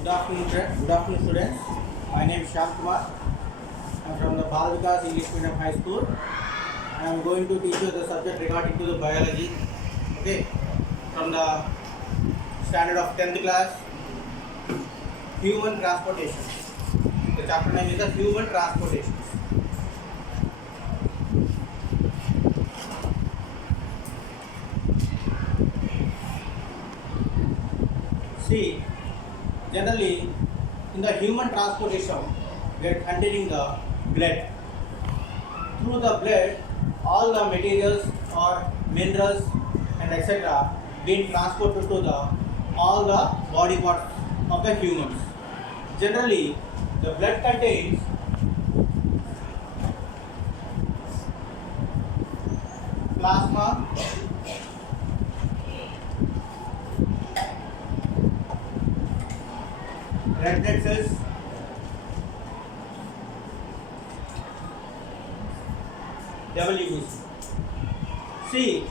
Good afternoon, friends. Good afternoon, students. My name is Syam Kumar. I am from the Balavikas English Medium High School, and I am going to teach you the subject regarding to the biology. Okay, from the standard of 10th class, human transportation. The chapter name is the human transportation. See, generally in the human transportation, we are containing the blood. Through the blood, all the materials or minerals and etc. being transported to the all the body parts of the humans. Generally, the blood contains plasma, red blood cells, WBC. See,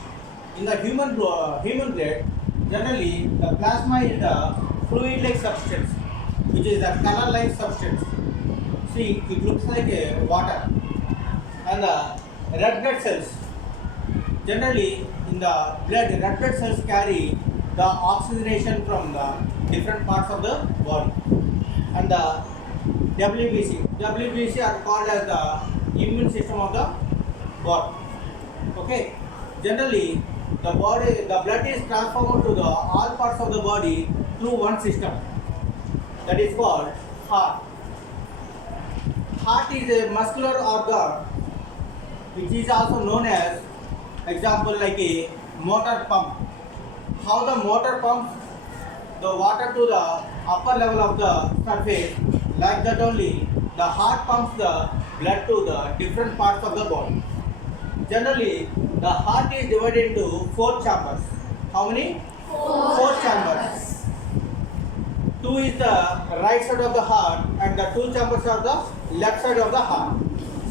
in the human blood, generally the plasma is the fluid-like substance, which is the color-like substance. See, it looks like a water. And the red blood cells, generally in the blood, red blood cells carry the oxygenation from the different parts of the body. And the WBC are called as the immune system of the body. Okay, generally the blood is transformed to the all parts of the body through one system, that is called heart. Heart is a muscular organ which is also known as, example, like a motor pump. How the motor pumps the water to the upper level of the surface, like that only the heart pumps the blood to the different parts of the body. Generally, the heart is divided into 4 chambers. How many? 4 chambers. 2 is the right side of the heart and the 2 chambers are the left side of the heart.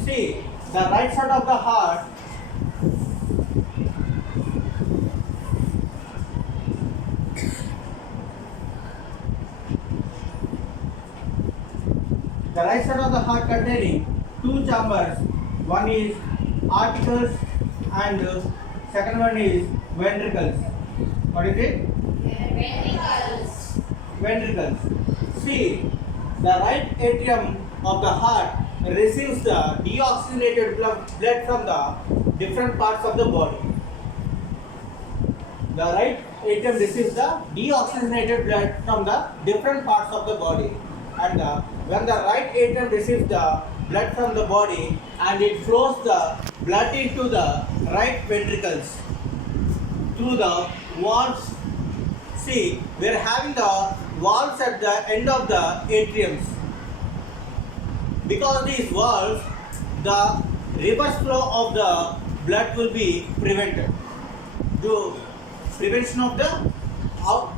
See, the right side of the heart containing 2 chambers. One is articles and second one is ventricles. What is it? Ventricles. See, the right atrium of the heart receives the deoxygenated blood from the different parts of the body. The right atrium receives the deoxygenated blood from the different parts of the body, and when the right atrium receives the blood from the body and it flows the blood into the right ventricles through the valves. See, we are having the valves at the end of the atriums. Because these valves, the reverse flow of the blood will be prevented. The prevention of the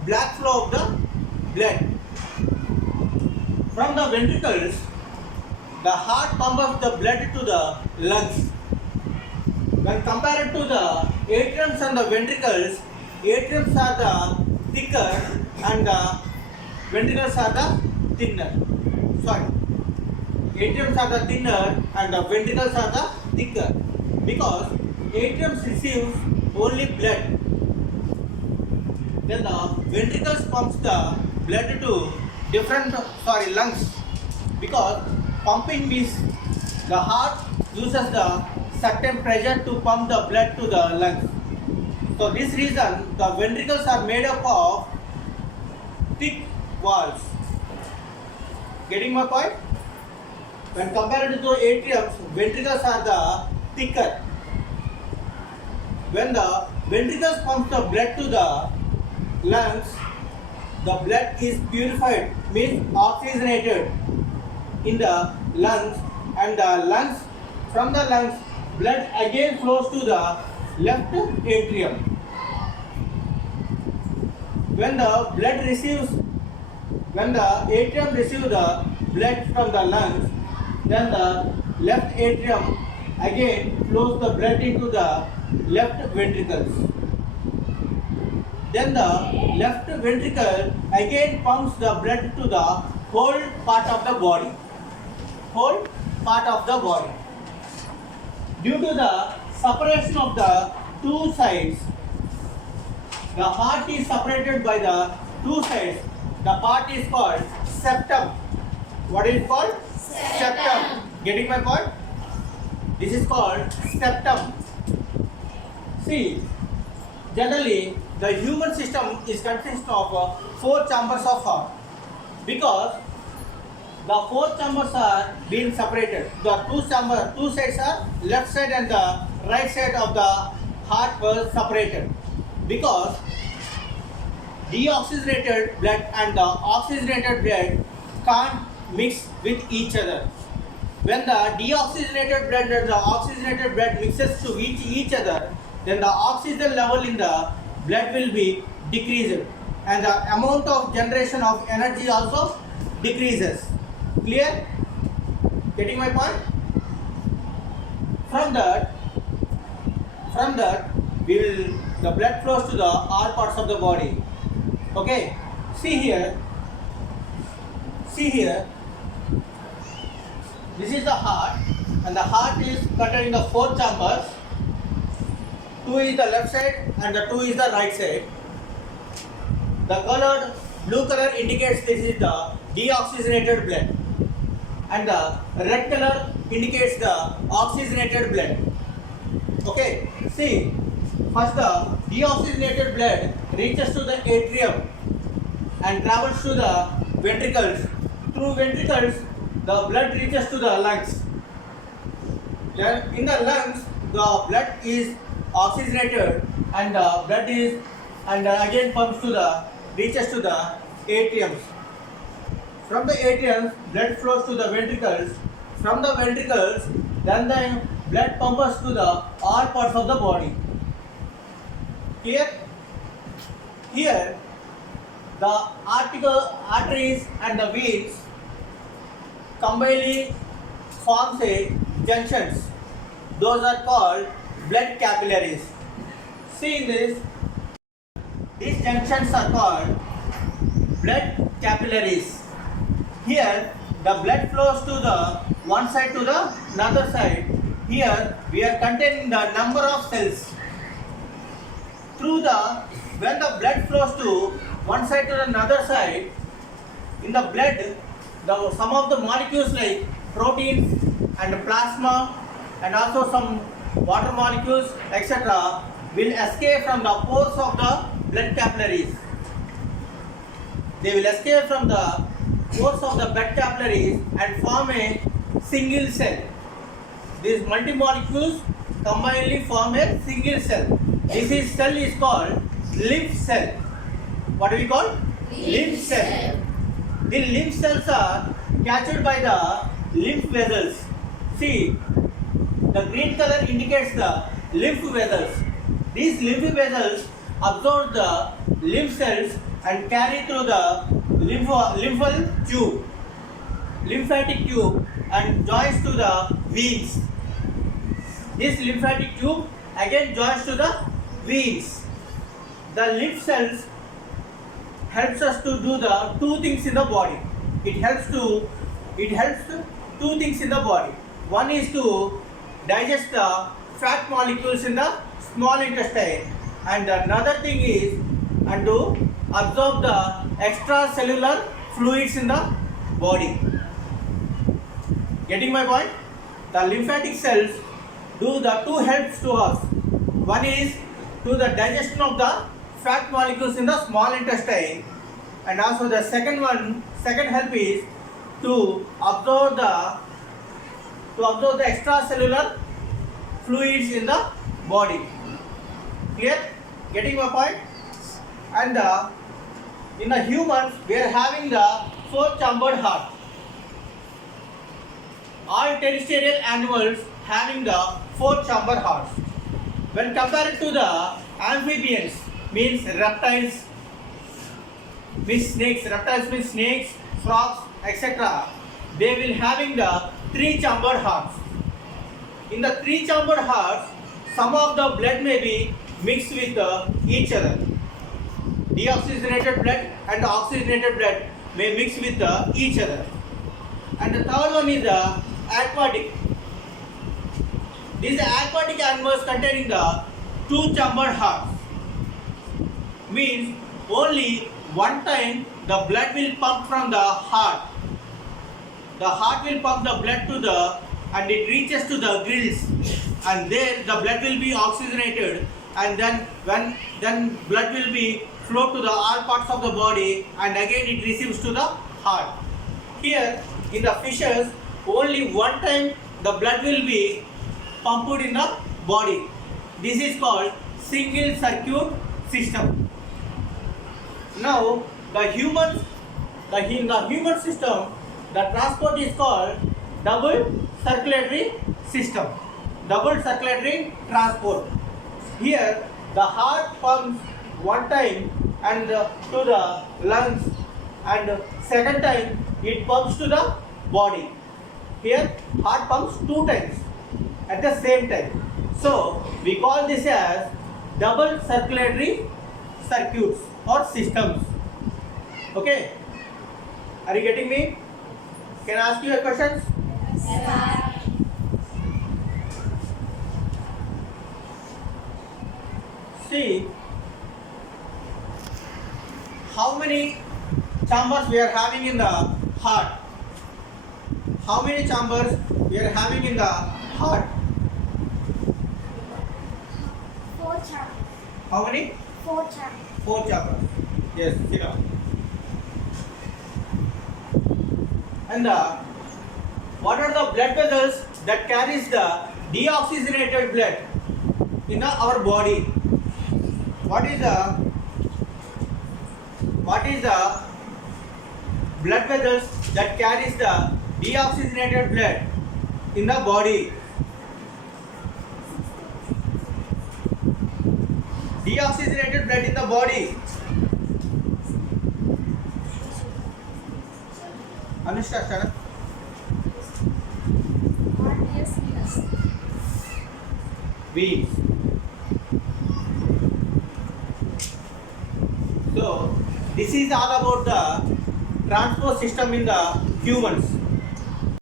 black flow of the blood. From the ventricles, the heart pumps the blood to the lungs. When compared to the atriums and the ventricles, atriums are the thicker and the ventricles are the thinner. Atriums are the thinner and the ventricles are the thicker, because atriums receives only blood. Then the ventricles pumps the blood to different lungs, because pumping means the heart uses the certain pressure to pump the blood to the lungs. So this reason the ventricles are made up of thick walls. Getting my point? When compared to the atriums, ventricles are the thicker. When the ventricles pumps the blood to the lungs, the blood is purified, means oxygenated in the lungs, and the lungs, from the lungs, blood again flows to the left atrium. When the atrium receives the blood from the lungs, then the left atrium again flows the blood into the left ventricles. Then the left ventricle again pumps the blood to the whole part of the body. Whole part of the body. Due to the separation of the two sides, the heart is separated by the two sides. The part is called septum. What is it called? Septum. Getting my point? This is called septum. See, generally the human system is consist of 4 chambers of heart, because the 4 chambers are being separated. The two sides are left side and the right side of the heart were separated, because deoxygenated blood and the oxygenated blood can't mix with each other. When the deoxygenated blood and the oxygenated blood mixes to each other, then the oxygen level in the blood will be decreased and the amount of generation of energy also decreases. Clear? Getting my point? From that the blood flows to the all parts of the body. Okay, see here, this is the heart, and the heart is containing the 4 chambers. 2 is the left side and the 2 is the right side. The blue color indicates this is the deoxygenated blood, and the red color indicates the oxygenated blood. Okay, see, first the deoxygenated blood reaches to the atrium and travels to the ventricles. Through ventricles, the blood reaches to the lungs. Then in the lungs, the blood is oxygenated and the blood is again pumps to the reaches to the atriums. From the atriums, blood flows to the ventricles. From the ventricles, then the blood pumps to the all parts of the body. Clear? Here, the arteries and the veins combinedly forms a junctions. Those are called blood capillaries. See in this, these junctions are called blood capillaries. Here, the blood flows to the one side to the another side. Here, we are containing the number of cells. When the blood flows to one side to another side, in the blood, some of the molecules like proteins and plasma and also some water molecules etc. will escape from the pores of the blood capillaries. They will escape from the pores of the blood capillaries and form a single cell. These multi-molecules combinedly form a single cell. This cell is called lymph cell. What do we call? Lymph cell. The lymph cells are captured by the lymph vessels. See, the green color indicates the lymph vessels. These lymph vessels absorb the lymph cells and carry through the lymphatic tube and joins to the veins. This lymphatic tube again joins to the veins. The lymph cells helps us to do the 2 things in the body. It helps to 2 things in the body. One is to digest the fat molecules in the small intestine, and another thing is to absorb the extracellular fluids in the body. Getting my point? The lymphatic cells do the 2 helps to us. One is to the digestion of the fat molecules in the small intestine, and also the second help is to absorb the extracellular fluids in the body. Clear? Getting my point? And in the humans, we are having the 4-chambered heart. All terrestrial animals having the 4-chambered hearts. When compared to the amphibians, means reptiles, means snakes, frogs, etc. They will having the 3-chambered hearts. In the 3-chambered hearts, some of the blood may be mixed with each other. deoxygenated blood and oxygenated blood may mix with each other. And the third one is the aquatic. These aquatic animals containing the two-chambered hearts. Means only one time the blood will pump from the heart. The heart will pump the blood to the and it reaches to the gills, and there the blood will be oxygenated, and then blood will be flow to the all parts of the body, and again it receives to the heart. Here in the fishes only one time the blood will be pumped in the body. This is called single circuit system. Now the humans, in the human system, the transport is called double circulatory system. Double circulatory transport. Here the heart pumps one time and to the lungs, and second time it pumps to the body. Here heart pumps two times at the same time. So we call this as double circulatory circuits or systems. Okay, are you getting me? Can I ask you a question? Yes. See how many chambers we are having in the heart. How many chambers we are having in the heart? 4 chambers. How many? 4 chambers. 4 chambers. Yes, sit down. And what are the blood vessels that carries the deoxygenated blood in our body? What is the blood vessels that carries the deoxygenated blood in the body? Deoxygenated blood in the body. Anushka, stand up. Veins. So this is all about the transport system in the humans.